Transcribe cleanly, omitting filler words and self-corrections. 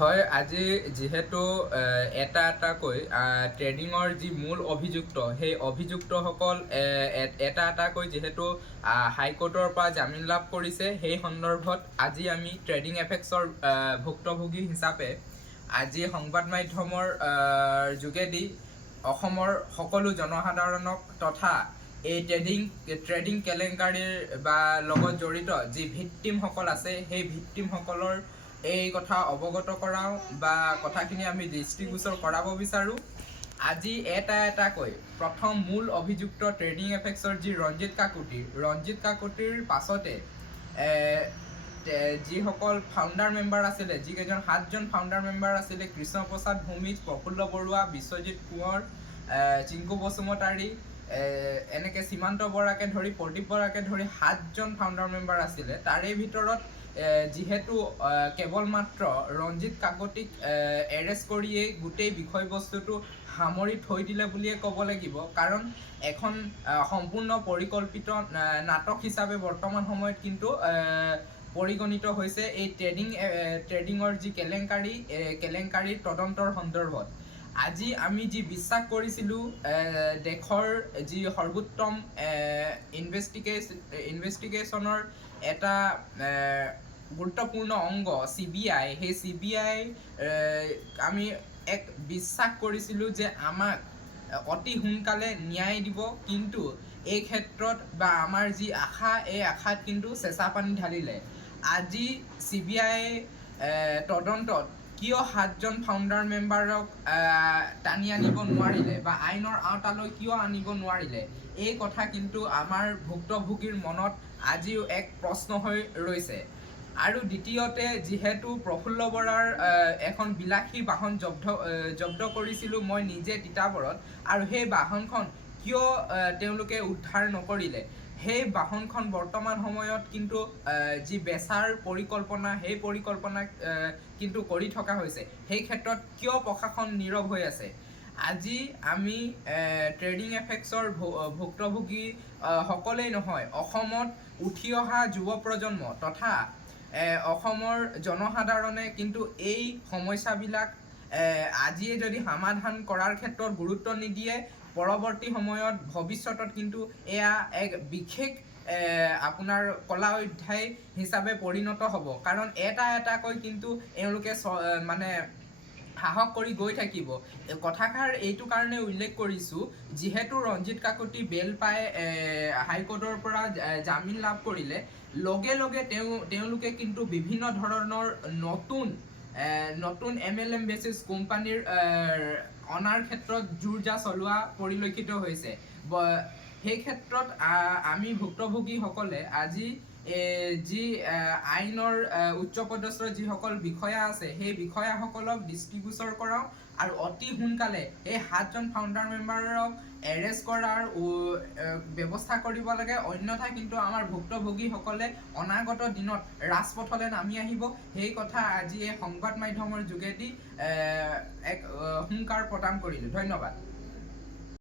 হয়, আজি যিহেতু এটা এটাকৈ ট্ৰেডিঙৰ যি মূল অভিযুক্ত সেই অভিযুক্তসকল এটা এটাকৈ যিহেতু হাইকোৰ্টৰ পৰা জামিন লাভ কৰিছে, সেই সন্দৰ্ভত আজি আমি ট্ৰেডিং এফেক্টছৰ ভুক্তভোগী হিচাপে আজি সংবাদ মাধ্যমৰ যোগেদি অসমৰ সকলো জনসাধাৰণক তথা এই ট্ৰেডিং কেলেংকাৰীৰ বা লগত জড়িত যি ভিক্টিমসকল আছে সেই ভিক্টিমসকলৰ এই কথা অৱগত কৰাওঁ বা কথাখিনি আমি দৃষ্টিগোচৰ কৰাব বিচাৰোঁ। আজি এটা এটাকৈ প্ৰথম মূল অভিযুক্ত ট্ৰেডিং এফেক্টছৰ যি ৰঞ্জিত কাকতিৰ পাছতে যিসকল ফাউণ্ডাৰ মেম্বাৰ আছিলে, যিকেইজন 7জন ফাউণ্ডাৰ মেম্বাৰ আছিলে, কৃষ্ণ প্ৰসাদ ভৌমিক, প্ৰফুল্ল বৰুৱা, বিশ্বজিৎ কোঁৱৰ, চিংকু বসুমতাৰী, এনেকৈ সীমান্ত বৰাকে ধৰি প্ৰদীপ বৰাকে ধৰি 7জন ফাউণ্ডাৰ মেম্বাৰ আছিলে। তাৰে ভিতৰত যিহেতু কেৱল মাত্ৰ ৰঞ্জিত কাকতিক এৰেষ্ট কৰিয়েই গোটেই বিষয়বস্তুটো সামৰি থৈ দিলে বুলিয়ে ক'ব লাগিব, কাৰণ এখন সম্পূৰ্ণ পৰিকল্পিত নাটক হিচাপে বৰ্তমান সময়ত কিন্তু পৰিগণিত হৈছে এই ট্ৰেডিঙৰ যি কেলেংকাৰীৰ তদন্তৰ সন্দৰ্ভত। আজি আমি যি বিশ্বাস কৰিছিলোঁ দেশৰ যি সৰ্বোত্তম ইনভেষ্টিগেশ্যনৰ এটা গুৰুত্বপূৰ্ণ অংগ CBI, সেই CBI আমি এক বিশ্বাস কৰিছিলোঁ যে আমাক অতি সোনকালে ন্যায় দিব, কিন্তু এই ক্ষেত্ৰত বা আমাৰ যি আশা, এই আশাত কিন্তু চেঁচা পানী ঢালিলে। আজি CBI তদন্তত কিয় 7জন ফাউণ্ডাৰ মেম্বাৰক টানি আনিব নোৱাৰিলে বা আইনৰ আওতালৈ কিয় আনিব নোৱাৰিলে, এই কথা কিন্তু আমাৰ ভুক্তভোগীৰ মনত আজিও এক প্ৰশ্ন হৈ ৰৈছে। আৰু দ্বিতীয়তে, যিহেতু প্ৰফুল্ল বৰাৰ এখন বিলাসী বাহন জব্দ কৰিছিলোঁ মই নিজে তিতাবৰত, আৰু সেই বাহনখন কিয় তেওঁলোকে উদ্ধাৰ নকৰিলে, সেই বাহনখন বৰ্তমান সময়ত কিন্তু যি বেচাৰ পৰিকল্পনা, সেই পৰিকল্পনা কিন্তু কৰি থকা হৈছে, সেই ক্ষেত্ৰত কিয় প্ৰশাসন নীৰৱ হৈ আছে। আজি আমি ট্ৰেডিং এফেক্টছৰ ভুক্তভোগী সকলেই নহয়, অসমত উঠি অহা যুৱ প্ৰজন্ম তথা অসমৰ জনসাধাৰণে কিন্তু এই সমস্যাবিলাক আজিয়ে যদি সমাধান কৰাৰ ক্ষেত্ৰত গুৰুত্ব নিদিয়ে, পৰৱৰ্তী সময়ত ভৱিষ্যতত কিন্তু এয়া এক বিশেষ আপোনাৰ কলা অধ্যায় হিচাপে পৰিণত হ'ব, কাৰণ এটা এটাকৈ কিন্তু এওঁলোকে মানে সাহস কৰি গৈ থাকিব। কথাষাৰ এইটো কাৰণে উল্লেখ কৰিছোঁ, যিহেতু ৰঞ্জিত কাকতি বেল পাই হাইকোৰ্টৰ পৰা জামিন লাভ কৰিলে, লগে লগে তেওঁলোকে কিন্তু বিভিন্ন ধৰণৰ নতুন MLM বেচিছ কোম্পানীৰ অনাৰ ক্ষেত্ৰত জোৰ-জা চলোৱা পৰিলক্ষিত হৈছে। সেই ক্ষেত্ৰত আমি ভুক্তভোগীসকলে আজি যি আইনৰ উচ্চপদস্থ যিসকল বিষয়া আছে, সেই বিষয়াসকলক দৃষ্টিগোচৰ কৰাওঁ আৰু অতি সোনকালে এই 7জন ফাউণ্ডাৰ মেম্বাৰক এৰেষ্ট কৰাৰ ব্যৱস্থা কৰিব লাগে, অন্যথা কিন্তু আমাৰ ভুক্তভোগীসকলে অনাগত দিনত ৰাজপথলৈ নামি আহিব। সেই কথা আজি এই সংবাদ মাধ্যমৰ যোগেদি এক হুংকাৰ প্ৰদান কৰিলোঁ। ধন্যবাদ।